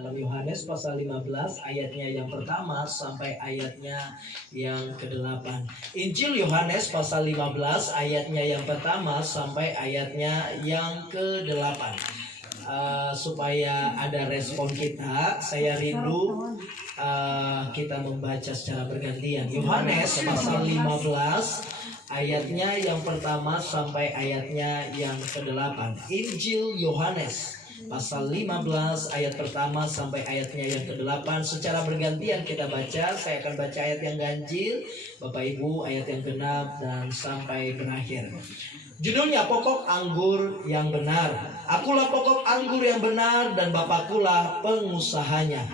dalam Yohanes pasal 15 ayatnya yang pertama sampai ayatnya yang ke-8. Injil Yohanes pasal 15 ayatnya yang pertama sampai ayatnya yang ke-8. Supaya ada respon kita, saya rindu kita membaca secara bergantian. Yohanes pasal 15 ayatnya yang pertama sampai ayatnya yang ke-8. Injil Yohanes pasal 15 ayat pertama sampai ayatnya yang ke-8 secara bergantian kita baca. Saya akan baca ayat yang ganjil, Bapak Ibu ayat yang genap dan sampai berakhir. Judulnya pokok anggur yang benar. Akulah pokok anggur yang benar dan Bapakkulah pengusahanya.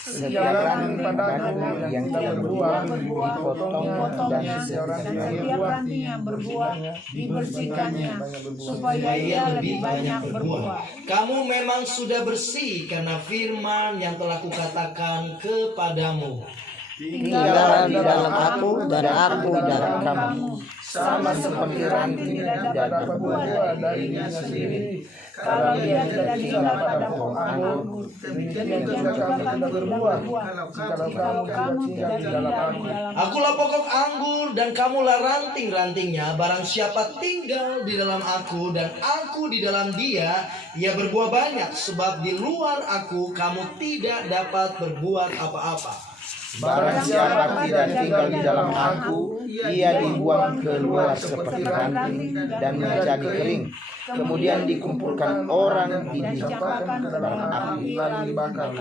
Setiap ranting padaku yang tidak berbuah dipotongnya, dan setiap ranting yang berbuah dibersihkannya, supaya ia lebih banyak berbuah. Kamu memang sudah bersih karena firman yang telah kukatakan kepadamu. Tinggallah di dalam aku dan aku di dalam kamu. Sama seperti ranting tidak dapat berbuah darinya sendiri kalau dia tidak tinggal pada pohon anggur, demikian juga kamu tidak berbuah kalau kamu tidak tinggal di dalam aku. Akulah pokok anggur dan kamulah ranting-rantingnya. Barang siapa tinggal di dalam aku dan aku di dalam dia, ia berbuah banyak, sebab di luar aku kamu tidak dapat berbuat apa-apa. Barang siapa tidak tinggal di dalam aku, ia dibuang keluar seperti ranting dan menjadi kering. Kemudian dikumpulkan orang dicampakkan ke dalam api lalu dibakar.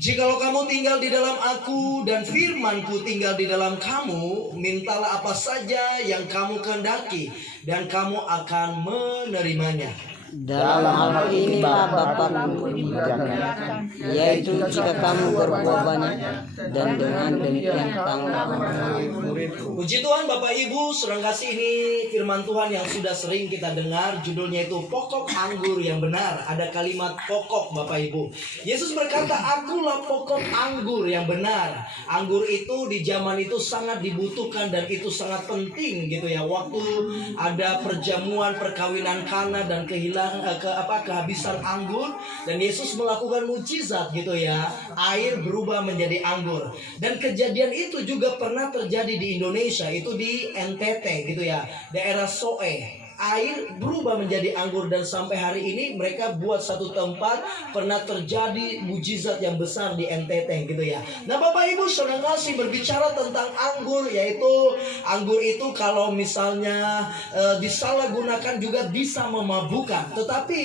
Jikalau kamu tinggal di dalam aku dan firmanku tinggal di dalam kamu, mintalah apa saja yang kamu kehendaki dan kamu akan menerimanya. Dalam hal inilah Bapakku dimuliakan, yaitu jika kamu berbuah banyak, dan dengan demikian kamu Puji Tuhan Bapak Ibu, saudara kasih, ini firman Tuhan yang sudah sering kita dengar. Judulnya itu pokok anggur yang benar. Ada kalimat pokok Bapak Ibu. Yesus berkata, akulah pokok anggur yang benar. Anggur itu di zaman itu sangat dibutuhkan dan itu sangat penting gitu ya. Waktu ada perjamuan perkawinan Kana dan kehabisan anggur, dan Yesus melakukan mujizat gitu ya, air berubah menjadi anggur. Dan kejadian itu juga pernah terjadi di Indonesia, itu di NTT gitu ya, daerah Soe. Air berubah menjadi anggur dan sampai hari ini mereka buat satu tempat pernah terjadi mujizat yang besar di NTT gitu ya. Nah Bapak Ibu saudara kasih, berbicara tentang anggur, yaitu anggur itu kalau misalnya disalahgunakan juga bisa memabukkan. Tetapi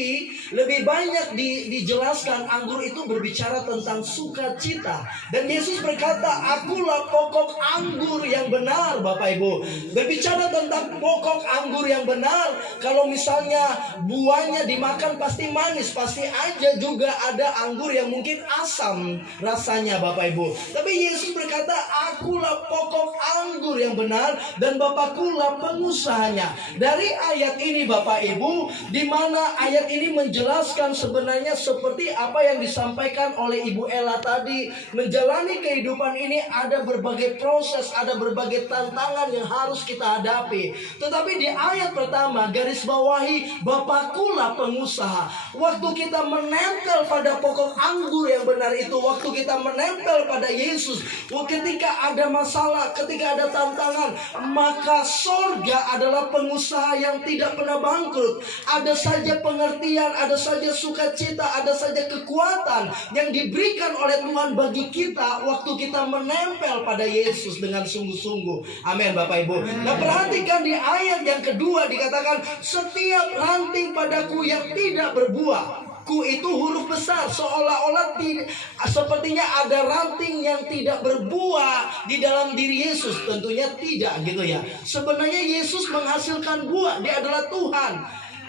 lebih banyak dijelaskan anggur itu berbicara tentang sukacita. Dan Yesus berkata, akulah pokok anggur yang benar Bapak Ibu. Berbicara tentang pokok anggur yang benar, kalau misalnya buahnya dimakan pasti manis, pasti aja juga ada anggur yang mungkin asam rasanya Bapak Ibu. Tapi Yesus berkata, akulah pokok anggur yang benar dan Bapakkulah pengusahanya. Dari ayat ini Bapak Ibu, di mana ayat ini menjelaskan sebenarnya seperti apa yang disampaikan oleh Ibu Ella tadi. Menjalani kehidupan ini ada berbagai proses, ada berbagai tantangan yang harus kita hadapi. Tetapi di ayat pertama garis bawahi, Bapakkulah pengusaha. Waktu kita menempel pada pokok anggur yang benar itu, waktu kita menempel pada Yesus, ketika ada masalah, ketika ada tantangan, maka sorga adalah pengusaha yang tidak pernah bangkrut. Ada saja pengertian, ada saja sukacita, ada saja kekuatan yang diberikan oleh Tuhan bagi kita waktu kita menempel pada Yesus dengan sungguh-sungguh. Amin Bapak Ibu. Nah perhatikan di ayat yang kedua dikatakan, setiap ranting padaku yang tidak berbuah. Ku itu huruf besar, seolah-olah sepertinya ada ranting yang tidak berbuah di dalam diri Yesus. Tentunya tidak gitu ya. Sebenarnya Yesus menghasilkan buah, dia adalah Tuhan.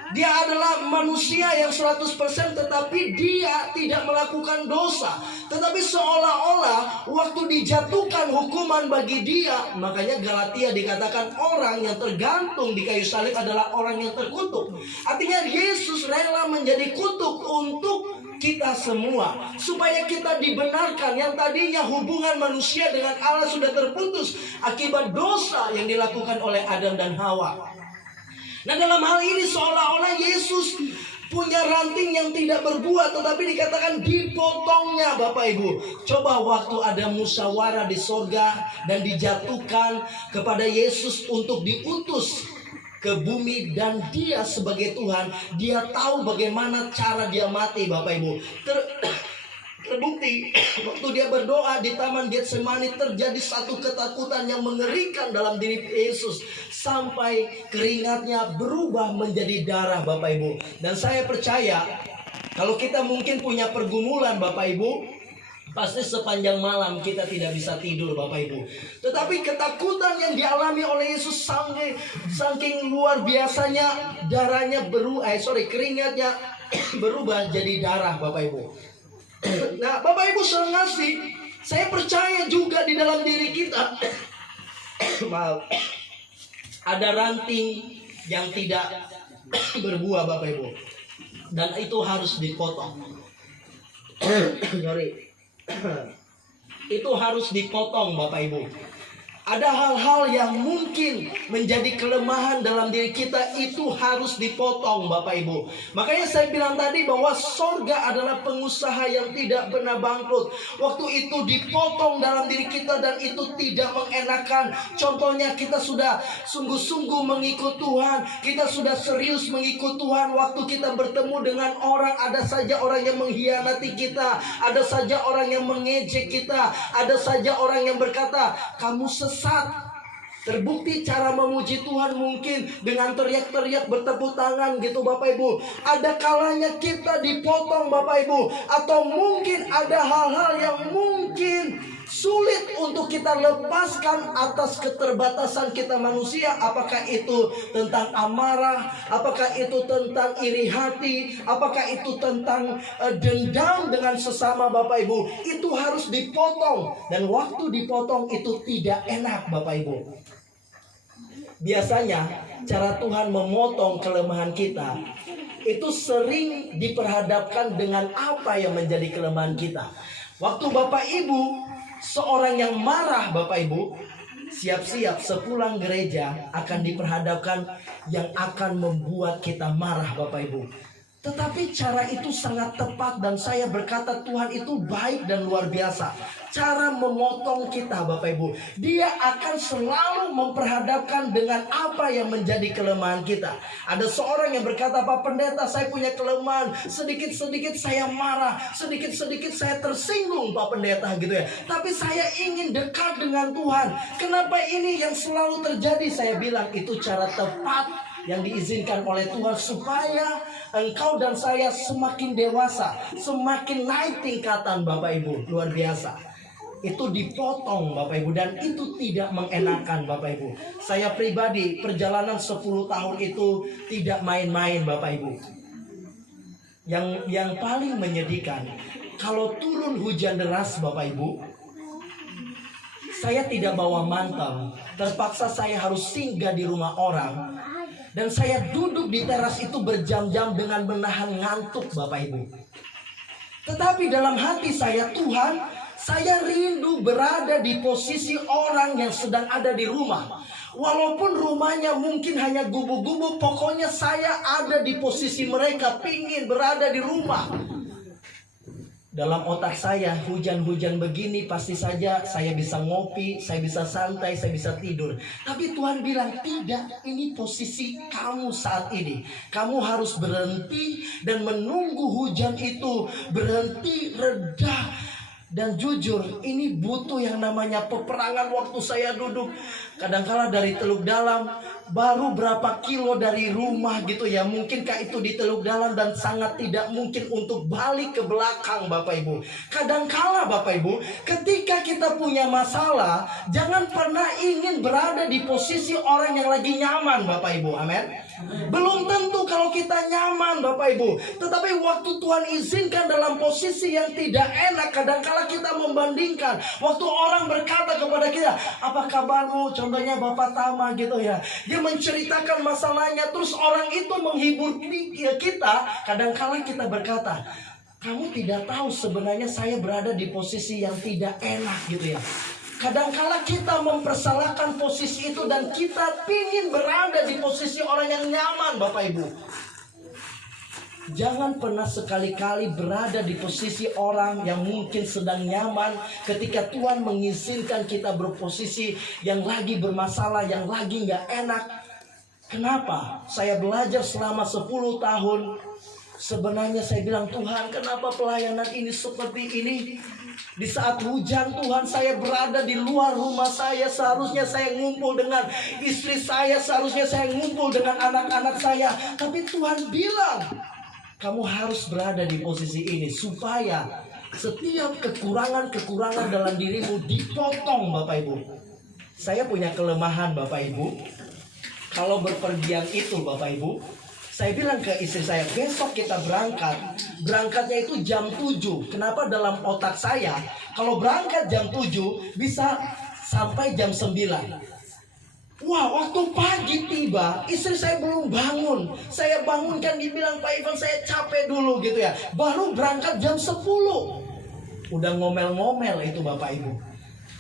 Dia adalah manusia yang 100%, tetapi dia tidak melakukan dosa. Tetapi seolah-olah waktu dijatuhkan hukuman bagi dia, makanya Galatia dikatakan orang yang tergantung di kayu salib adalah orang yang terkutuk. Artinya Yesus rela menjadi kutuk untuk kita semua, supaya kita dibenarkan. Yang tadinya hubungan manusia dengan Allah sudah terputus akibat dosa yang dilakukan oleh Adam dan Hawa. Nah dalam hal ini seolah-olah Yesus punya ranting yang tidak berbuah, tetapi dikatakan dipotongnya Bapak Ibu. Coba waktu ada musyawarah di sorga dan dijatuhkan kepada Yesus untuk diutus ke bumi, dan dia sebagai Tuhan, dia tahu bagaimana cara dia mati Bapak Ibu. Terbukti waktu dia berdoa di Taman Getsemani terjadi satu ketakutan yang mengerikan dalam diri Yesus, sampai keringatnya berubah menjadi darah Bapak Ibu. Dan saya percaya kalau kita mungkin punya pergumulan Bapak Ibu, pasti sepanjang malam kita tidak bisa tidur Bapak Ibu. Tetapi ketakutan yang dialami oleh Yesus saking luar biasanya, keringatnya berubah jadi darah Bapak Ibu. Nah Bapak Ibu ngasih, saya percaya juga di dalam diri kita ada ranting yang tidak berbuah Bapak Ibu, dan itu harus dipotong. Itu harus dipotong Bapak Ibu. Ada hal-hal yang mungkin menjadi kelemahan dalam diri kita, itu harus dipotong Bapak Ibu. Makanya saya bilang tadi bahwa sorga adalah pengusaha yang tidak pernah bangkrut. Waktu itu dipotong dalam diri kita dan itu tidak mengenakan. Contohnya kita sudah sungguh-sungguh mengikut Tuhan, kita sudah serius mengikut Tuhan. Waktu kita bertemu dengan orang, ada saja orang yang mengkhianati kita, ada saja orang yang mengejek kita, ada saja orang yang berkata kamu sesat. Terbukti cara memuji Tuhan mungkin dengan teriak-teriak, bertepuk tangan gitu Bapak Ibu. Ada kalanya kita dipotong Bapak Ibu. Atau mungkin ada hal-hal yang mungkin sulit untuk kita lepaskan atas keterbatasan kita manusia. Apakah itu tentang amarah, apakah itu tentang iri hati, apakah itu tentang dendam dengan sesama Bapak Ibu. Itu harus dipotong. Dan waktu dipotong itu tidak enak Bapak Ibu. Biasanya cara Tuhan memotong kelemahan kita itu sering diperhadapkan dengan apa yang menjadi kelemahan kita. Waktu Bapak Ibu seorang yang marah Bapak Ibu, siap-siap sepulang gereja akan diperhadapkan yang akan membuat kita marah Bapak Ibu. Tetapi cara itu sangat tepat, dan saya berkata Tuhan itu baik dan luar biasa. Cara memotong kita Bapak Ibu, Dia akan selalu memperhadapkan dengan apa yang menjadi kelemahan kita. Ada seorang yang berkata, Pak Pendeta, saya punya kelemahan, sedikit-sedikit saya marah, sedikit-sedikit saya tersinggung Pak Pendeta gitu ya. Tapi saya ingin dekat dengan Tuhan. Kenapa ini yang selalu terjadi? Saya bilang itu cara tepat yang diizinkan oleh Tuhan supaya engkau dan saya semakin dewasa, semakin naik tingkatan Bapak Ibu. Luar biasa. Itu dipotong Bapak Ibu, dan itu tidak mengenakan Bapak Ibu. Saya pribadi perjalanan 10 tahun itu tidak main-main Bapak Ibu. Yang paling menyedihkan, kalau turun hujan deras Bapak Ibu, saya tidak bawa mantel. Terpaksa saya harus singgah di rumah orang. Dan saya duduk di teras itu berjam-jam dengan menahan ngantuk Bapak Ibu. Tetapi dalam hati saya, Tuhan, saya rindu berada di posisi orang yang sedang ada di rumah. Walaupun rumahnya mungkin hanya gubuk-gubuk, pokoknya saya ada di posisi mereka, pingin berada di rumah. Dalam otak saya, hujan-hujan begini pasti saja saya bisa ngopi, saya bisa santai, saya bisa tidur. Tapi Tuhan bilang, tidak, ini posisi kamu saat ini. Kamu harus berhenti dan menunggu hujan itu berhenti, reda. Dan jujur, ini butuh yang namanya peperangan. Waktu saya duduk, kadangkala dari Teluk Dalam, baru berapa kilo dari rumah gitu ya. Mungkinkah itu di Teluk Dalam, dan sangat tidak mungkin untuk balik ke belakang Bapak Ibu. Kadangkala Bapak Ibu, ketika kita punya masalah, jangan pernah ingin berada di posisi orang yang lagi nyaman Bapak Ibu. Amin. Belum tentu kalau kita nyaman Bapak Ibu. Tetapi waktu Tuhan izinkan dalam posisi yang tidak enak, kadangkala kita membandingkan. Waktu orang berkata kepada kita, apa kabarmu? Contohnya Bapak Tama gitu ya. Dia menceritakan masalahnya, terus orang itu menghibur kita. Kadangkala kita berkata, kamu tidak tahu sebenarnya saya berada di posisi yang tidak enak gitu ya. Kadangkala kita mempersalahkan posisi itu, dan kita pingin berada di posisi orang yang nyaman Bapak Ibu. Jangan pernah sekali-kali berada di posisi orang yang mungkin sedang nyaman ketika Tuhan mengizinkan kita berposisi yang lagi bermasalah, yang lagi gak enak. Kenapa? Saya belajar selama 10 tahun. Sebenarnya saya bilang, Tuhan, kenapa pelayanan ini seperti ini? Di saat hujan, Tuhan, saya berada di luar rumah saya. Seharusnya saya ngumpul dengan istri saya, seharusnya saya ngumpul dengan anak-anak saya. Tapi Tuhan bilang, kamu harus berada di posisi ini supaya setiap kekurangan-kekurangan dalam dirimu dipotong, Bapak Ibu. Saya punya kelemahan, Bapak Ibu. Kalau berpergian itu, Bapak Ibu, saya bilang ke istri saya, besok kita berangkat. Berangkatnya itu jam 7. Kenapa? Dalam otak saya, kalau berangkat jam 7 bisa sampai jam 9. Wah, waktu pagi tiba, istri saya belum bangun. Saya bangunkan, dibilang, Pak Ivan, saya capek dulu gitu ya. Baru berangkat jam 10. Udah ngomel-ngomel itu, Bapak Ibu.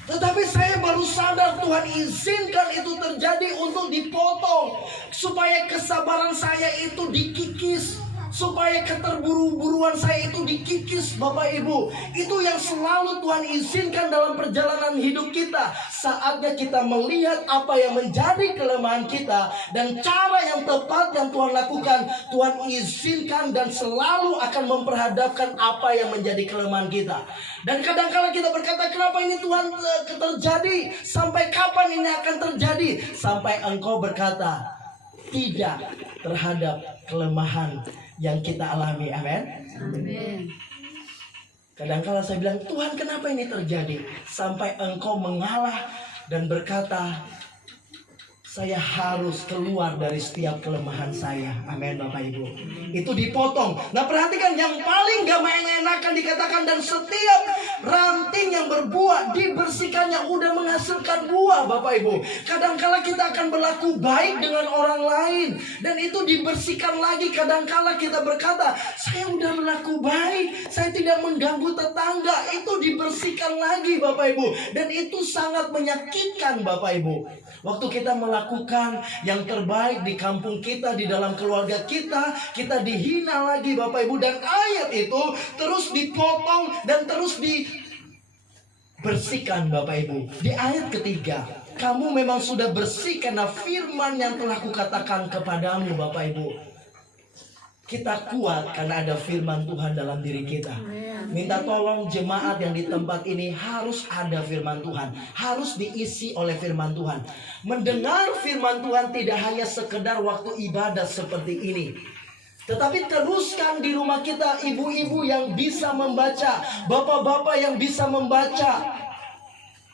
Tetapi saya baru sadar Tuhan izinkan itu terjadi untuk dipotong, supaya kesabaran saya itu dikikis, supaya keterburu-buruan saya itu dikikis, Bapak Ibu. Itu yang selalu Tuhan izinkan dalam perjalanan hidup kita. Saatnya kita melihat apa yang menjadi kelemahan kita dan cara yang tepat yang Tuhan lakukan, Tuhan izinkan dan selalu akan memperhadapkan apa yang menjadi kelemahan kita. Dan kadang-kala kita berkata, kenapa ini Tuhan terjadi? Sampai kapan ini akan terjadi? Sampai engkau berkata tidak terhadap kelemahan yang kita alami. Amin. Amin. Kadang-kala saya bilang, Tuhan, kenapa ini terjadi? Sampai engkau mengalah dan berkata, saya harus keluar dari setiap kelemahan saya. Amin, Bapak Ibu. Itu dipotong. Nah, perhatikan, yang paling gak mengenakan dikatakan, dan setiap ranting yang berbuah dibersihkannya, udah menghasilkan buah, Bapak Ibu. Kadangkala kita akan berlaku baik dengan orang lain, dan itu dibersihkan lagi. Kadangkala kita berkata, saya udah berlaku baik, saya tidak mengganggu tetangga. Itu dibersihkan lagi, Bapak Ibu. Dan itu sangat menyakitkan, Bapak Ibu. Waktu kita melakukan yang terbaik di kampung kita, di dalam keluarga kita, kita dihina lagi, Bapak Ibu. Dan ayat itu terus dipotong dan terus dibersihkan, Bapak Ibu. Di ayat ketiga, kamu memang sudah bersih karena firman yang telah kukatakan kepadamu, Bapak Ibu. Kita kuat karena ada firman Tuhan dalam diri kita. Minta tolong jemaat yang di tempat ini harus ada firman Tuhan, harus diisi oleh firman Tuhan. Mendengar firman Tuhan tidak hanya sekedar waktu ibadah seperti ini, tetapi teruskan di rumah kita, ibu-ibu yang bisa membaca, bapak-bapak yang bisa membaca.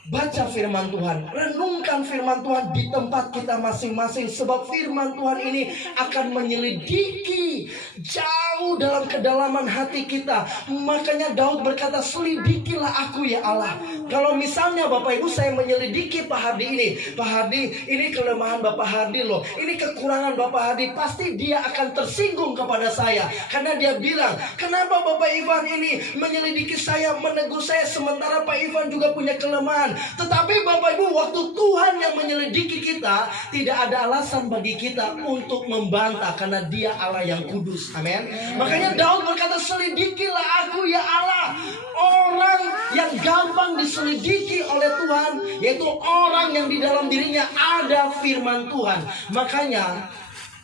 Baca firman Tuhan, renungkan firman Tuhan di tempat kita masing-masing. Sebab firman Tuhan ini akan menyelidiki jauh dalam kedalaman hati kita. Makanya Daud berkata, selidikilah aku ya Allah. Kalau misalnya Bapak Ibu, saya menyelidiki Pak Hardi ini, Pak Hardi, ini kelemahan Bapak Hardi loh, ini kekurangan Bapak Hardi, pasti dia akan tersinggung kepada saya. Karena dia bilang, kenapa Bapak Ivan ini menyelidiki saya, menegur saya, sementara Pak Ivan juga punya kelemahan. Tetapi Bapak Ibu, waktu Tuhan yang menyelidiki kita, tidak ada alasan bagi kita untuk membantah, karena Dia Allah yang kudus. Amin. Makanya Daud berkata, selidikilah aku ya Allah. Orang yang gampang diselidiki oleh Tuhan, yaitu orang yang di dalam dirinya ada firman Tuhan. Makanya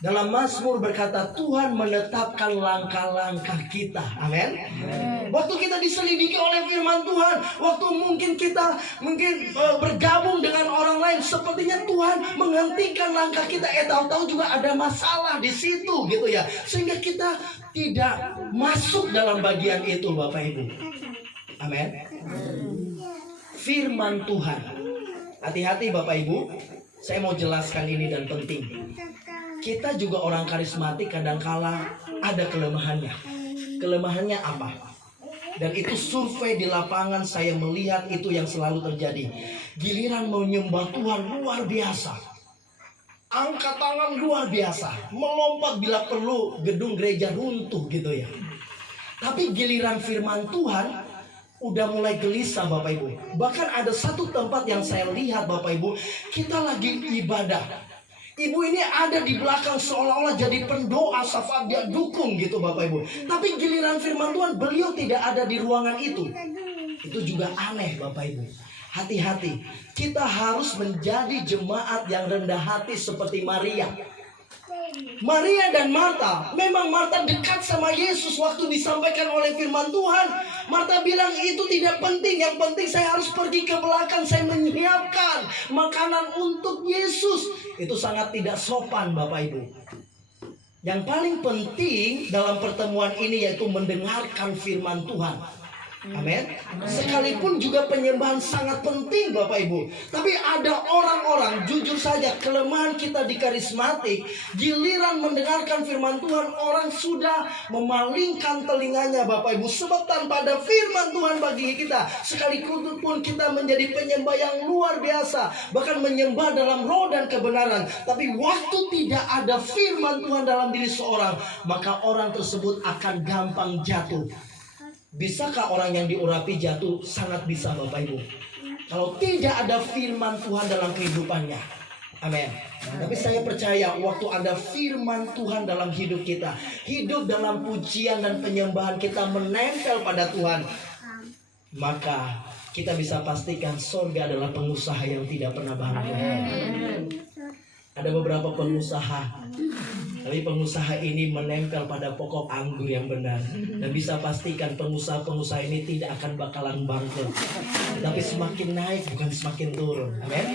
dalam Mazmur berkata, Tuhan menetapkan langkah-langkah kita. Amin. Waktu kita diselidiki oleh firman Tuhan, waktu mungkin kita bergabung dengan orang lain, sepertinya Tuhan menghentikan langkah kita. Tahu-tahu juga ada masalah di situ gitu ya, sehingga kita tidak masuk dalam bagian itu, Bapak Ibu. Amin. Firman Tuhan. Hati-hati Bapak Ibu, saya mau jelaskan ini dan penting. Kita juga orang karismatik kadangkala ada kelemahannya. Kelemahannya apa? Dan itu survei di lapangan, saya melihat itu yang selalu terjadi. Giliran menyembah Tuhan luar biasa, angkat tangan luar biasa, melompat bila perlu gedung gereja runtuh gitu ya. Tapi giliran firman Tuhan udah mulai gelisah, Bapak Ibu. Bahkan ada satu tempat yang saya lihat, Bapak Ibu, kita lagi ibadah. Ibu ini ada di belakang seolah-olah jadi pendoa, syafaat, dia dukung gitu Bapak Ibu. Tapi giliran firman Tuhan, beliau tidak ada di ruangan itu. Itu juga aneh Bapak Ibu. Hati-hati, kita harus menjadi jemaat yang rendah hati seperti Maria. Maria dan Marta, memang Marta dekat sama Yesus waktu disampaikan oleh firman Tuhan. Marta bilang itu tidak penting, yang penting saya harus pergi ke belakang, saya menyiapkan makanan untuk Yesus. Itu sangat tidak sopan Bapak Ibu. Yang paling penting dalam pertemuan ini yaitu mendengarkan firman Tuhan. Amin. Sekalipun juga penyembahan sangat penting Bapak Ibu. Tapi ada orang-orang, jujur saja kelemahan kita di karismatik, giliran mendengarkan firman Tuhan, orang sudah memalingkan telinganya Bapak Ibu. Sebab tanpa ada firman Tuhan bagi kita, sekalipun kita menjadi penyembah yang luar biasa, bahkan menyembah dalam roh dan kebenaran, tapi waktu tidak ada firman Tuhan dalam diri seorang, maka orang tersebut akan gampang jatuh. Bisakah orang yang diurapi jatuh? Sangat bisa Bapak Ibu. Kalau tidak ada firman Tuhan dalam kehidupannya. Amin. Tapi saya percaya waktu ada firman Tuhan dalam hidup kita, hidup dalam pujian dan penyembahan kita menempel pada Tuhan, maka kita bisa pastikan surga adalah pengusaha yang tidak pernah bangkrut. Ada beberapa pengusaha, tapi pengusaha ini menempel pada pokok anggur yang benar. Dan bisa pastikan pengusaha-pengusaha ini tidak akan bakalan bangkrut, tapi semakin naik bukan semakin turun. Amin.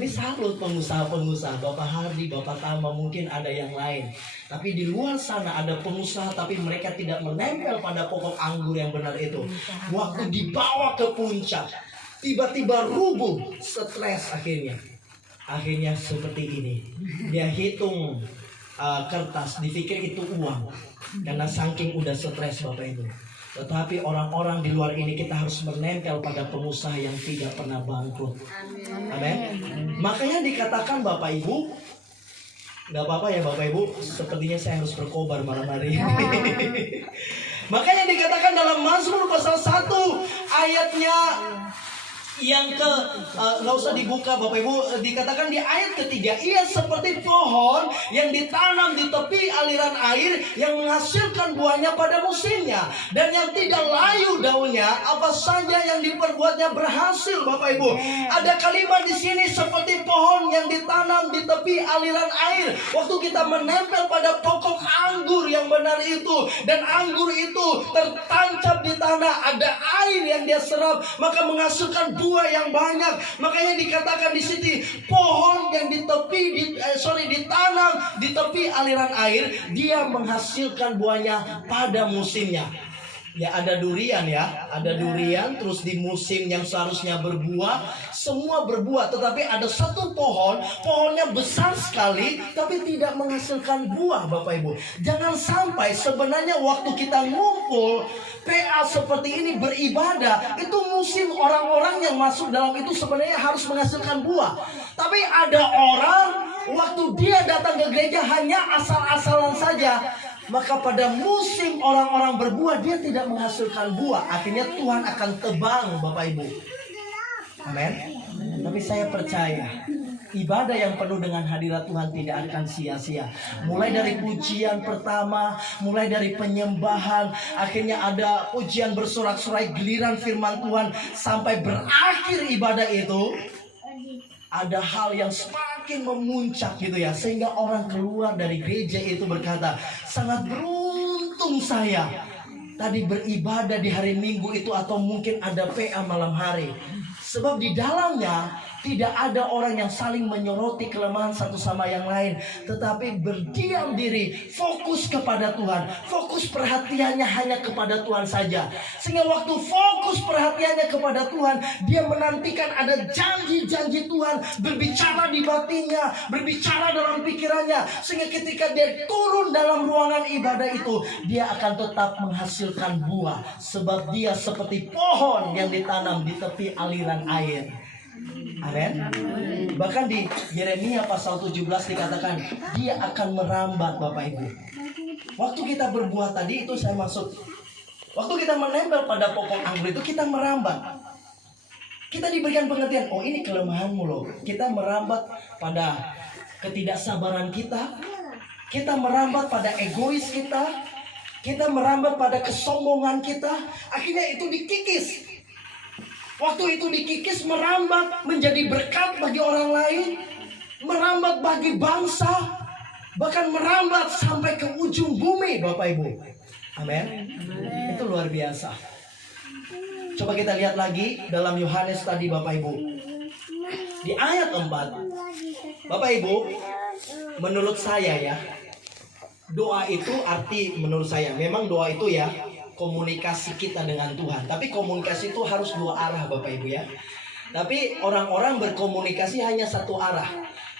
Ini salut pengusaha-pengusaha, Bapak Hardi, Bapak Tama, mungkin ada yang lain. Tapi di luar sana ada pengusaha tapi mereka tidak menempel pada pokok anggur yang benar itu. Waktu dibawa ke puncak, tiba-tiba rubuh, stres akhirnya. Akhirnya seperti ini. Dia hitung kertas, dipikir itu uang, karena saking udah stres Bapak Ibu. Tetapi orang-orang di luar ini kita harus menempel pada pengusaha yang tidak pernah bangkrut. Amin. Makanya dikatakan Bapak Ibu, nggak apa-apa ya Bapak Ibu, sepertinya saya harus berkobar malam hari. Makanya dikatakan dalam Mazmur pasal 1 ayatnya yang nggak usah dibuka Bapak Ibu, dikatakan di ayat ketiga, ia seperti pohon yang ditanam di tepi aliran air, yang menghasilkan buahnya pada musimnya, dan yang tidak layu daunnya, apa saja yang diperbuatnya berhasil. Bapak Ibu, ada kalimat di sini seperti pohon yang ditanam di tepi aliran air. Waktu kita menempel pada pokok anggur yang benar itu, dan anggur itu tertancap di tanah, ada air yang dia serap, maka menghasilkan buah yang banyak. Makanya dikatakan di sini pohon yang ditanam di tepi aliran air, dia menghasilkan buahnya pada musimnya. Ya ada durian ya, ada durian, terus di musim yang seharusnya berbuah, semua berbuah. Tetapi ada satu pohon, pohonnya besar sekali, tapi tidak menghasilkan buah Bapak Ibu. Jangan sampai sebenarnya waktu kita ngumpul PA seperti ini beribadah, itu musim orang-orang yang masuk dalam itu sebenarnya harus menghasilkan buah. Tapi ada orang, waktu dia datang ke gereja hanya asal-asalan saja, maka pada musim orang-orang berbuah dia tidak menghasilkan buah. Akhirnya Tuhan akan tebang Bapak Ibu. Amin. Tapi saya percaya ibadah yang penuh dengan hadirat Tuhan tidak akan sia-sia. Mulai dari pujian pertama, mulai dari penyembahan, akhirnya ada pujian bersorak-sorai, giliran firman Tuhan, sampai berakhir ibadah itu, ada hal yang semakin memuncak gitu ya, sehingga orang keluar dari gereja itu berkata, sangat beruntung saya tadi beribadah di hari Minggu itu, atau mungkin ada PA malam hari. Sebab di dalamnya tidak ada orang yang saling menyoroti kelemahan satu sama yang lain, tetapi berdiam diri, fokus kepada Tuhan, fokus perhatiannya hanya kepada Tuhan saja. Sehingga waktu fokus perhatiannya kepada Tuhan, dia menantikan ada janji-janji Tuhan berbicara di batinnya, berbicara dalam pikirannya, sehingga ketika dia turun dalam ruangan ibadah itu, dia akan tetap menghasilkan buah, sebab dia seperti pohon yang ditanam di tepi aliran air. Amin. Bahkan di Yeremia pasal 17 dikatakan dia akan merambat Bapak Ibu. Waktu kita berbuah tadi itu saya maksud, waktu kita menempel pada pokok anggur itu kita merambat. Kita diberikan pengertian, oh ini kelemahanmu loh. Kita merambat pada ketidaksabaran kita, kita merambat pada egois kita merambat pada kesombongan kita, akhirnya itu dikikis. Waktu itu dikikis, merambat menjadi berkat bagi orang lain, merambat bagi bangsa, bahkan merambat sampai ke ujung bumi, Bapak Ibu. Amin. Itu luar biasa. Coba kita lihat lagi dalam Yohanes tadi, Bapak Ibu. Di ayat 4, Bapak Ibu, menurut saya ya, doa itu arti menurut saya, memang doa itu ya komunikasi kita dengan Tuhan. Tapi komunikasi itu harus dua arah, Bapak Ibu ya. Tapi orang-orang berkomunikasi hanya satu arah,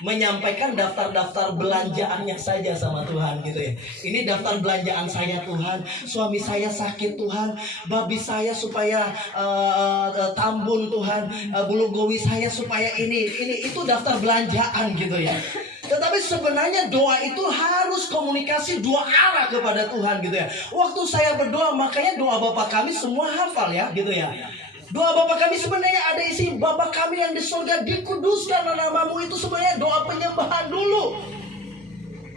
menyampaikan daftar-daftar belanjaannya saja sama Tuhan gitu ya. Ini daftar belanjaan saya Tuhan, suami saya sakit Tuhan, babi saya supaya tambun Tuhan, bulu gowi saya supaya ini itu daftar belanjaan gitu ya. Tetapi sebenarnya doa itu harus komunikasi dua arah kepada Tuhan gitu ya. Waktu saya berdoa, makanya doa Bapa kami semua hafal ya gitu ya. Doa Bapa kami sebenarnya ada isi, Bapa kami yang di surga, dikuduskan namamu, itu sebenarnya doa penyembahan dulu.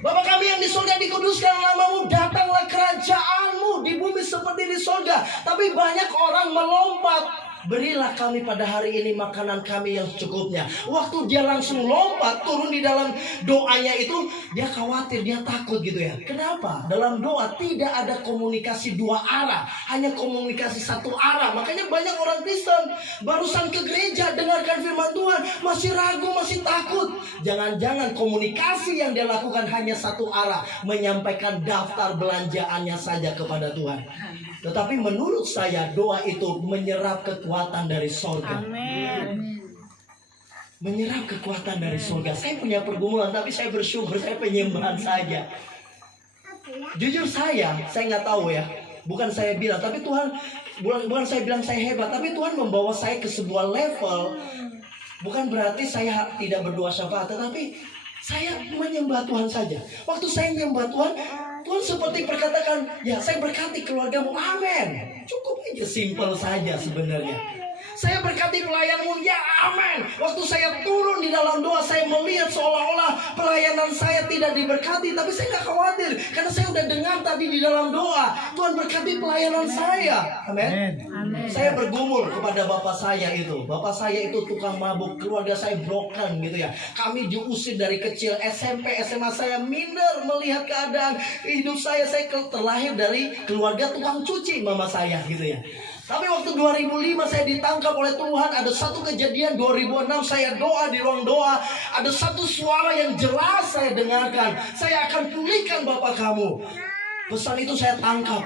Bapa kami yang di surga, dikuduskan namamu, datanglah kerajaanmu di bumi seperti di surga. Tapi banyak orang melompat, berilah kami pada hari ini makanan kami yang secukupnya. Waktu dia langsung lompat turun di dalam doanya itu, dia khawatir, dia takut gitu ya. Kenapa? Dalam doa tidak ada komunikasi dua arah, hanya komunikasi satu arah. Makanya banyak orang Kristen barusan ke gereja dengarkan firman Tuhan masih ragu, masih takut. Jangan-jangan komunikasi yang dia lakukan hanya satu arah, menyampaikan daftar belanjaannya saja kepada Tuhan. Tetapi menurut saya doa itu menyerap kekuatan dari surga. Amin. Menyerap kekuatan dari surga. Saya punya pergumulan, tapi saya bersyukur, saya penyembahan saja. Jujur saya nggak tahu ya. Bukan saya bilang, tapi Tuhan, bukan saya bilang saya hebat, tapi Tuhan membawa saya ke sebuah level. Bukan berarti saya tidak berdoa syafaat, tetapi saya menyembah Tuhan saja. Waktu saya menyembah Tuhan, Tuhan seperti berkatakan, ya saya berkati keluargamu, amin. Cukup aja, simple saja sebenarnya. Saya berkati pelayanmu, ya amin. Waktu saya turun di dalam doa, saya melihat seolah-olah pelayanan saya tidak diberkati. Tapi saya gak khawatir, karena saya udah dengar tadi di dalam doa, Tuhan berkati pelayanan saya. Amin. Saya bergumul kepada bapak saya itu. Bapak saya itu tukang mabuk, keluarga saya broken gitu ya. Kami diusir dari kecil, SMP, SMA saya minder melihat keadaan hidup saya. Saya terlahir dari keluarga tukang cuci mama saya gitu ya. Tapi waktu 2005 saya ditangkap oleh Tuhan. Ada satu kejadian 2006, saya doa di ruang doa. Ada satu suara yang jelas saya dengarkan, saya akan pulihkan bapak kamu. Pesan itu saya tangkap.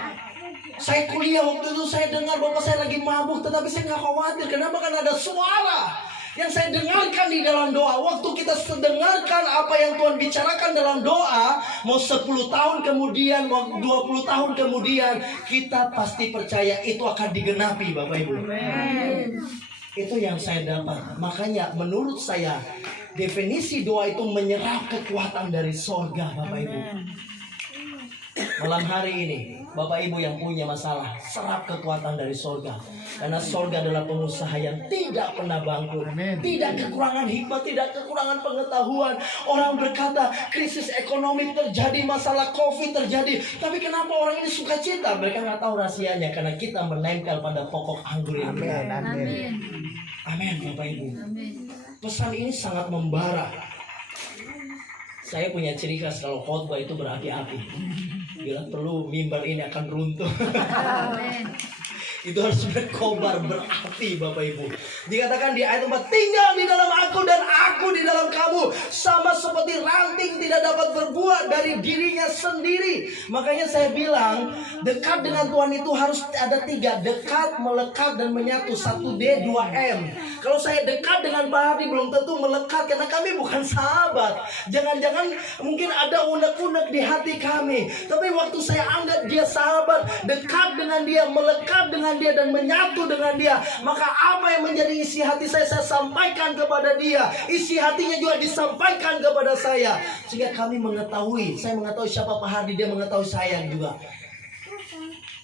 Saya kuliah waktu itu, saya dengar bapak saya lagi mabuk, tetapi saya gak khawatir. Kenapa? Kan ada suara yang saya dengarkan di dalam doa. Waktu kita dengarkan apa yang Tuhan bicarakan dalam doa, mau 10 tahun kemudian, mau 20 tahun kemudian, kita pasti percaya itu akan digenapi, Bapak Ibu. Itu yang saya dapat. Makanya menurut saya, definisi doa itu menyerap kekuatan dari surga, Bapak Ibu. Malam hari ini, Bapak Ibu yang punya masalah, serap kekuatan dari surga. Karena surga adalah pengusaha yang tidak pernah bangkrut. Tidak kekurangan hikmat, tidak kekurangan pengetahuan. Orang berkata krisis ekonomi terjadi, masalah COVID terjadi, tapi kenapa orang ini suka cita? Mereka nggak tahu rahasianya, karena kita menempel pada pokok anggur yang benar. Amin, Bapak Ibu. Pesan ini sangat membara. Saya punya ciri khas kalau khotbah itu berapi-api. Bila perlu mimbar ini akan runtuh. Itu harus berkobar, berapi, Bapak Ibu. Dikatakan di ayat 4, tinggal di dalam aku dan aku di dalam kamu, sama seperti ranting tidak dapat berbuah dari dirinya sendiri. Makanya saya bilang, dekat dengan Tuhan itu harus ada 3. Dekat, melekat, dan menyatu. 1D, 2M. Kalau saya dekat dengan Pak Hardi, belum tentu melekat, karena kami bukan sahabat. Jangan-jangan mungkin ada unek-unek di hati kami. Tapi waktu saya anggap dia sahabat, dekat dengan dia, melekat dengan dia, dan menyatu dengan dia, maka apa yang menjadi isi hati saya sampaikan kepada dia. Isi hatinya juga disampaikan kepada saya. Sehingga kami mengetahui, saya mengetahui siapa Pak Hardi, dia mengetahui saya juga.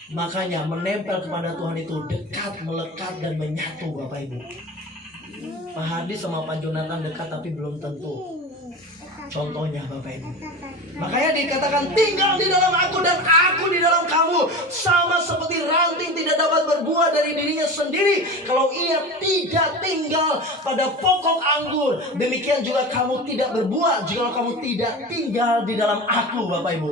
Makanya menempel kepada Tuhan itu dekat, melekat, dan menyatu, Bapak Ibu. Pak Hardi sama Pak Jonathan dekat, tapi belum tentu. Contohnya Bapak Ibu. Makanya dikatakan tinggal di dalam aku dan aku di dalam kamu. Sama seperti ranting tidak dapat berbuah dari dirinya sendiri kalau ia tidak tinggal pada pokok anggur. Demikian juga kamu tidak berbuah jika kamu tidak tinggal di dalam aku, Bapak Ibu.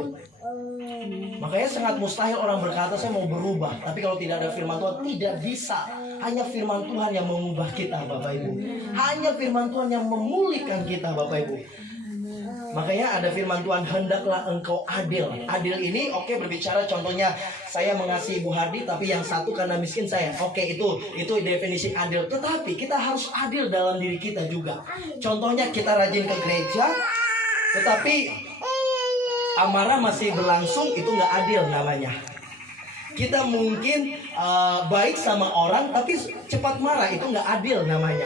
Makanya sangat mustahil orang berkata saya mau berubah, tapi kalau tidak ada firman Tuhan tidak bisa. Hanya firman Tuhan yang mengubah kita, Bapak Ibu. Hanya firman Tuhan yang memulihkan kita, Bapak Ibu. Makanya ada firman Tuhan, hendaklah engkau adil. Adil ini berbicara contohnya saya mengasihi Bu Hardi tapi yang satu karena miskin saya. Itu definisi adil. Tetapi kita harus adil dalam diri kita juga. Contohnya kita rajin ke gereja tetapi amarah masih berlangsung, itu nggak adil namanya. Kita mungkin baik sama orang tapi cepat marah, itu nggak adil namanya.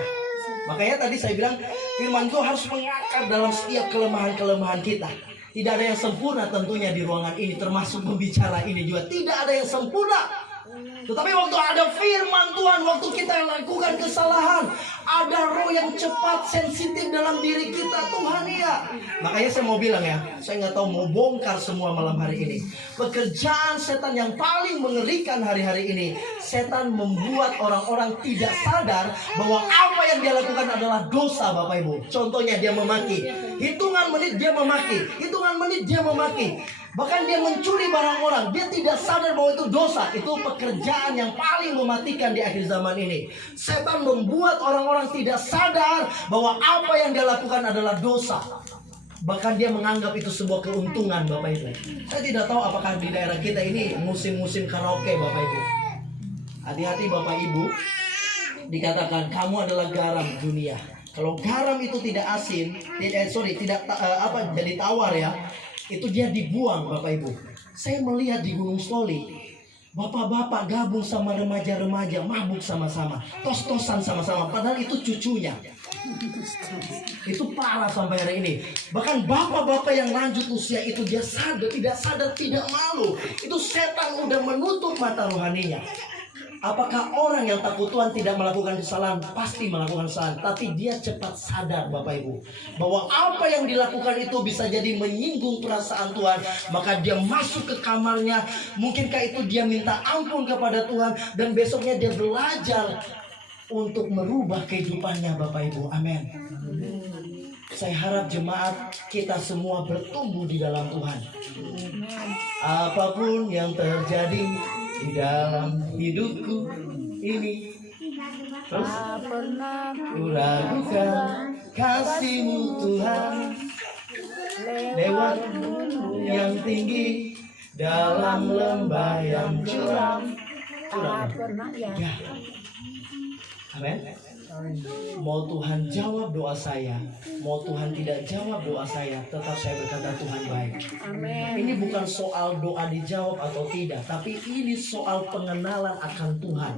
Makanya tadi saya bilang firman Tuhan harus mengakar dalam setiap kelemahan-kelemahan kita. Tidak ada yang sempurna tentunya di ruangan ini, termasuk pembicara ini juga. Tidak ada yang sempurna. Tetapi waktu ada firman Tuhan, waktu kita lakukan kesalahan, ada roh yang cepat sensitif dalam diri kita, Tuhan ya. Makanya saya mau bilang ya, saya nggak tahu mau bongkar semua malam hari ini. Pekerjaan setan yang paling mengerikan hari-hari ini, setan membuat orang-orang tidak sadar bahwa apa yang dia lakukan adalah dosa, Bapak Ibu. Contohnya dia memaki, hitungan menit dia memaki, hitungan menit dia memaki. Bahkan dia mencuri barang orang, dia tidak sadar bahwa itu dosa. Itu pekerjaan yang paling mematikan di akhir zaman ini. Setan membuat orang-orang tidak sadar bahwa apa yang dia lakukan adalah dosa. Bahkan dia menganggap itu sebuah keuntungan, Bapak Ibu. Saya tidak tahu apakah di daerah kita ini musim-musim karaoke, Bapak Ibu. Hati-hati Bapak Ibu. Dikatakan kamu adalah garam dunia. Kalau garam itu tidak asin, jadi tawar ya. Itu dia dibuang, Bapak Ibu. Saya melihat di Gunung Stoli, bapak-bapak gabung sama remaja-remaja, mabuk sama-sama, tos-tosan sama-sama, padahal itu cucunya. Itu parah sampai hari ini. Bahkan bapak-bapak yang lanjut usia itu dia tidak sadar, tidak malu. Itu setan udah menutup mata rohaninya. Apakah orang yang takut Tuhan tidak melakukan kesalahan? Pasti melakukan kesalahan. Tapi dia cepat sadar, Bapak Ibu, bahwa apa yang dilakukan itu bisa jadi menyinggung perasaan Tuhan. Maka dia masuk ke kamarnya. Mungkinkah itu dia minta ampun kepada Tuhan. Dan besoknya dia belajar untuk merubah kehidupannya, Bapak Ibu. Amin. Saya harap jemaat kita semua bertumbuh di dalam Tuhan. Apapun yang terjadi di dalam hidupku ini, terus ku ragukan kasih-Mu Tuhan, lewat yang tinggi dalam lembah yang curam. Ya. Amin. Mau Tuhan jawab doa saya, mau Tuhan tidak jawab doa saya, tetap saya berkata Tuhan baik. Amin. Ini bukan soal doa dijawab atau tidak, tapi ini soal pengenalan akan Tuhan.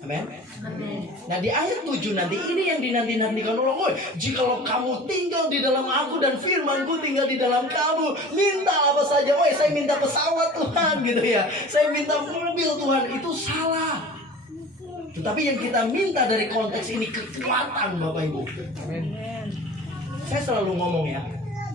Amin. Nah di ayat 7 nanti ini yang dinanti-nantikan Allah. Jikalau kamu tinggal di dalam aku dan firmanku tinggal di dalam kamu, minta apa saja. Saya minta pesawat Tuhan gitu ya. Saya minta mobil Tuhan, itu salah. Tetapi yang kita minta dari konteks ini kekuatan, Bapak Ibu. Saya selalu ngomong ya,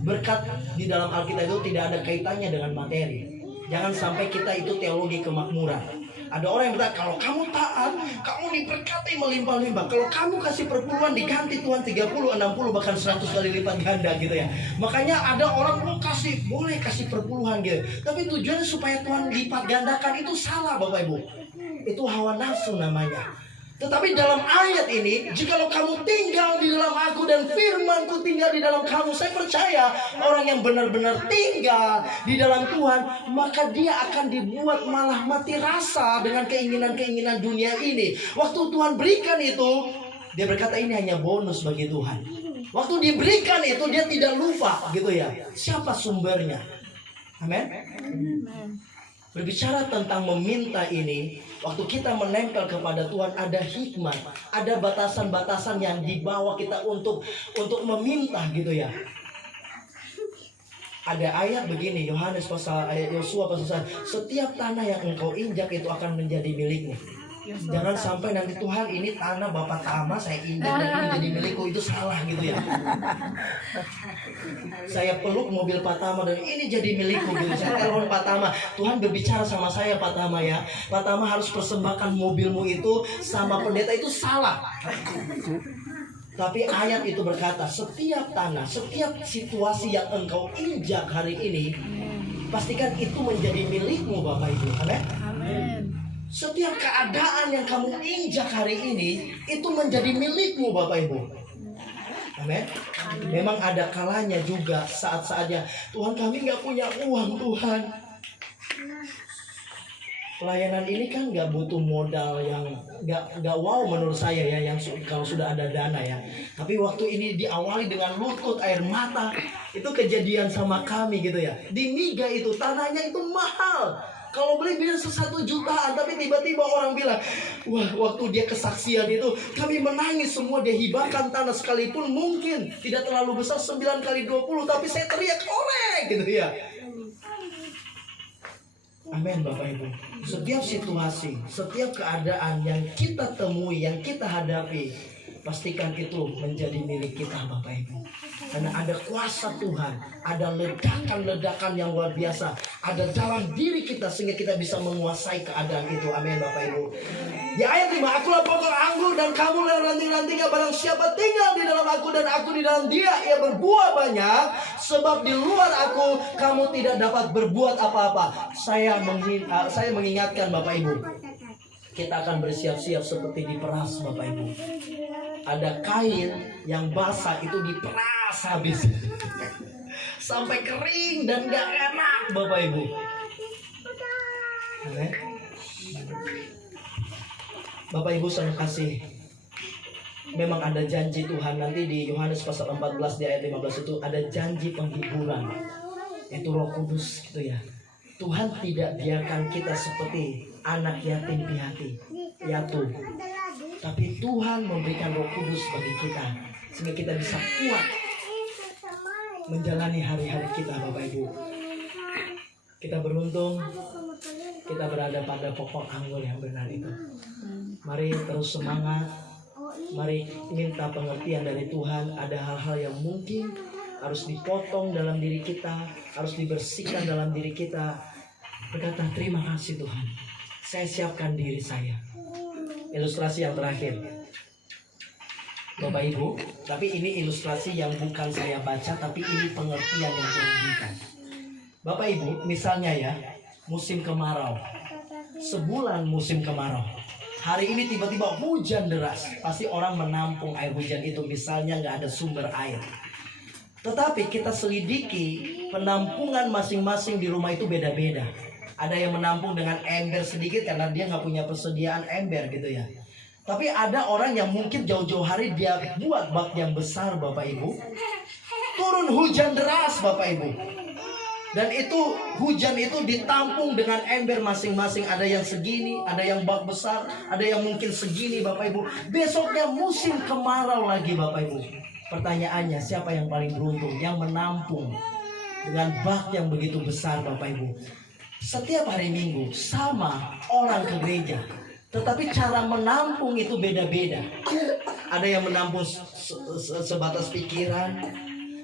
berkat di dalam Alkitab itu tidak ada kaitannya dengan materi. Jangan sampai kita itu teologi kemakmuran. Ada orang yang berkata, kalau kamu taat, kamu diberkati melimpah-limpah. Kalau kamu kasih perpuluhan, diganti Tuhan 30, 60, bahkan 100 kali lipat ganda gitu ya. Makanya ada orang boleh kasih perpuluhan gitu. Tapi tujuannya supaya Tuhan lipat gandakan, itu salah, Bapak Ibu. Itu hawa nafsu namanya. Tetapi dalam ayat ini, jikalau kamu tinggal di dalam aku dan firmanku tinggal di dalam kamu, saya percaya orang yang benar-benar tinggal di dalam Tuhan, maka dia akan dibuat malah mati rasa dengan keinginan-keinginan dunia ini. Waktu Tuhan berikan itu, dia berkata ini hanya bonus bagi Tuhan. Waktu diberikan itu, dia tidak lupa gitu ya, siapa sumbernya. Amin. Berbicara tentang meminta ini, waktu kita menempel kepada Tuhan ada hikmat, ada batasan-batasan yang dibawa kita untuk meminta gitu ya. Ada ayat begini, Yosua pasal 1, setiap tanah yang engkau injak itu akan menjadi milikmu. Jangan sampai nanti Tuhan ini tanah Bapak Tama saya injak dan ini jadi milikku, itu salah gitu ya. Saya peluk mobil Pak Tama dan ini jadi milikku gitu. Saya telepon Pak Tama, Tuhan berbicara sama saya Pak Tama ya. Pak Tama harus persembahkan mobilmu itu sama pendeta, itu salah. Tapi ayat itu berkata, setiap tanah, setiap situasi yang engkau injak hari ini, pastikan itu menjadi milikmu Bapak Ibu. Amin. Setiap keadaan yang kamu injak hari ini, itu menjadi milikmu Bapak Ibu. Amin. Memang ada kalanya juga, saat-saatnya, Tuhan kami nggak punya uang Tuhan. Pelayanan ini kan nggak butuh modal yang nggak wow menurut saya ya, yang kalau sudah ada dana ya. Tapi waktu ini diawali dengan lutut air mata, itu kejadian sama kami gitu ya. Di Miga itu tanahnya itu mahal. Kalau beli bisa 1 jutaan, tapi tiba-tiba orang bilang, wah waktu dia kesaksian itu kami menangis semua, dia hibahkan tanah sekalipun mungkin tidak terlalu besar 9 kali 20, tapi saya teriak korek gitu ya. Amin Bapak Ibu. Setiap situasi, setiap keadaan yang kita temui, yang kita hadapi, pastikan itu menjadi milik kita Bapak Ibu. Karena ada kuasa Tuhan, ada ledakan-ledakan yang luar biasa, ada dalam diri kita sehingga kita bisa menguasai keadaan itu. Amin Bapak Ibu. Ya ayat 5, akulah pokok anggur dan kamu ranting-rantingnya, barang siapa tinggal di dalam aku dan aku di dalam dia, ia berbuah banyak, sebab di luar aku kamu tidak dapat berbuat apa-apa. Saya mengingatkan Bapak Ibu, kita akan bersiap-siap seperti diperas Bapak Ibu. Ada kain yang basah itu diperas habis sampai kering dan gak enak Bapak Ibu. Bapak Ibu saya kasih, memang ada janji Tuhan. Nanti di Yohanes pasal 14 di ayat 15 itu ada janji penghiburan, itu Roh Kudus gitu ya. Tuhan tidak biarkan kita seperti anak yatim piatu, tapi Tuhan memberikan Roh Kudus bagi kita sehingga kita bisa kuat menjalani hari-hari kita Bapak Ibu. Kita beruntung kita berada pada pokok anggur yang benar itu. Mari terus semangat. Mari minta pengertian dari Tuhan. Ada hal-hal yang mungkin harus dipotong dalam diri kita, harus dibersihkan dalam diri kita. Berkata terima kasih Tuhan, saya siapkan diri saya. Ilustrasi yang terakhir Bapak Ibu, tapi ini ilustrasi yang bukan saya baca, tapi ini pengertian yang Tuhan berikan. Bapak Ibu, misalnya ya, musim kemarau, sebulan musim kemarau, hari ini tiba-tiba hujan deras, pasti orang menampung air hujan itu, misalnya nggak ada sumber air. Tetapi kita selidiki penampungan masing-masing di rumah itu beda-beda. Ada yang menampung dengan ember sedikit karena dia nggak punya persediaan ember gitu ya. Tapi ada orang yang mungkin jauh-jauh hari dia buat bak yang besar Bapak Ibu. Turun hujan deras Bapak Ibu. Dan itu hujan itu ditampung dengan ember masing-masing. Ada yang segini, ada yang bak besar, ada yang mungkin segini Bapak Ibu. Besoknya musim kemarau lagi Bapak Ibu. Pertanyaannya, siapa yang paling beruntung? Yang menampung dengan bak yang begitu besar Bapak Ibu. Setiap hari Minggu sama orang ke gereja, tetapi cara menampung itu beda-beda. Ada yang menampung sebatas pikiran,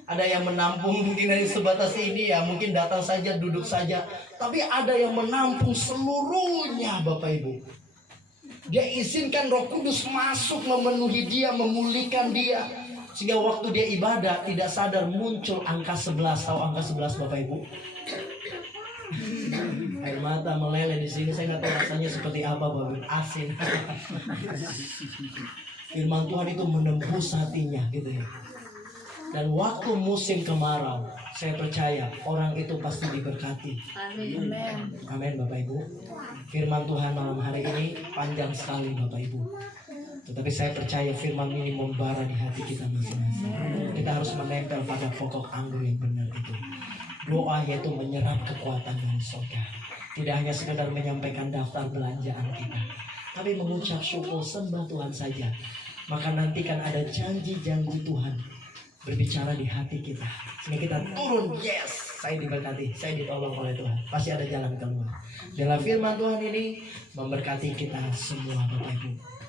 ada yang menampung mungkin dari sebatas ini ya, mungkin datang saja, duduk saja. Tapi ada yang menampung seluruhnya Bapak Ibu. Dia izinkan Roh Kudus masuk memenuhi dia, memulihkan dia. Sehingga waktu dia ibadah tidak sadar muncul angka 11. Tahu angka 11 Bapak Ibu? Air mata meleleh di sini, saya nggak tahu rasanya seperti apa Bapak. Asin. Firman Tuhan itu menembus hatinya gitu ya. Dan waktu musim kemarau, saya percaya orang itu pasti diberkati. Amin. Amin Bapak Ibu. Firman Tuhan malam hari ini panjang sekali Bapak Ibu. Tetapi saya percaya firman ini membara di hati kita masing-masing. Kita harus menempel pada pokok anggur yang benar itu. Doa yaitu menyerap kekuatan dari surga. Tidak hanya sekedar menyampaikan daftar belanjaan kita, tapi mengucap syukur sembah Tuhan saja. Maka nantikan ada janji-janji Tuhan berbicara di hati kita. Sehingga kita turun, yes, saya diberkati, saya ditolong oleh Tuhan. Pasti ada jalan keluar. Dalam firman Tuhan ini memberkati kita semua Bapak Ibu.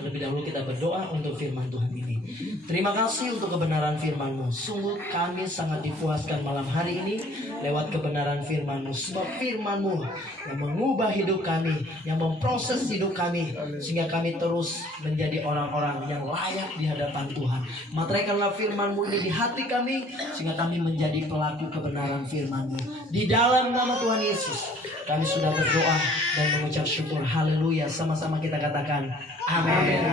Terlebih dahulu kita berdoa untuk firman Tuhan ini. Terima kasih untuk kebenaran firman-Mu. Sungguh kami sangat dipuaskan malam hari ini lewat kebenaran firman-Mu. Sebab firman-Mu yang mengubah hidup kami, yang memproses hidup kami, sehingga kami terus menjadi orang-orang yang layak di hadapan Tuhan. Materaikanlah firman-Mu ini di hati kami, sehingga kami menjadi pelaku kebenaran firman-Mu. Di dalam nama Tuhan Yesus, kami sudah berdoa dan mengucap syukur. Haleluya. Sama-sama kita katakan amin.